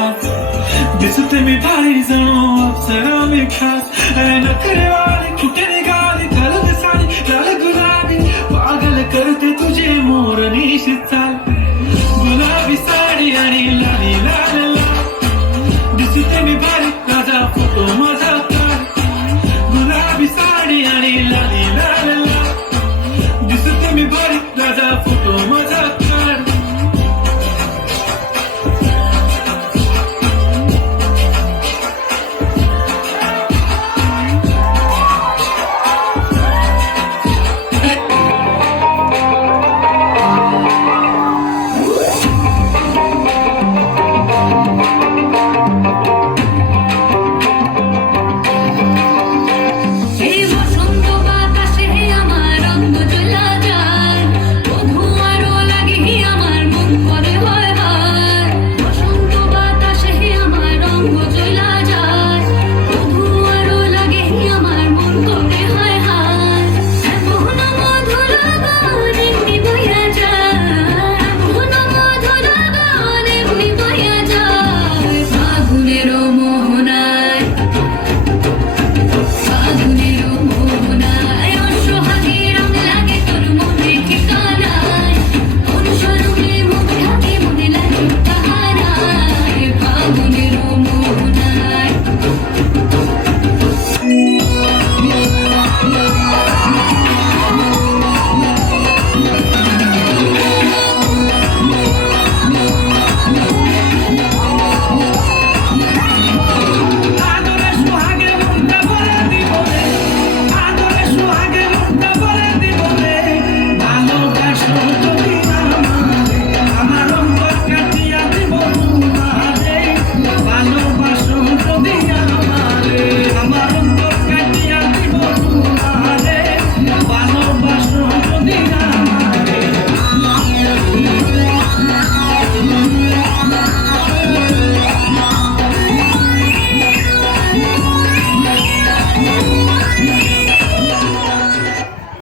दिसते मी भारी जणू अप्सरा मी खास. नखरे वाली कुठे निघाली कलर साडी लाल गुलाबी. पागल करते तुझे मोर निशित चाल. गुलाबी साडी आणि लाली लाल दिसते मी भारी राजा फोटो माझा गुलाबी साडी आणि लाली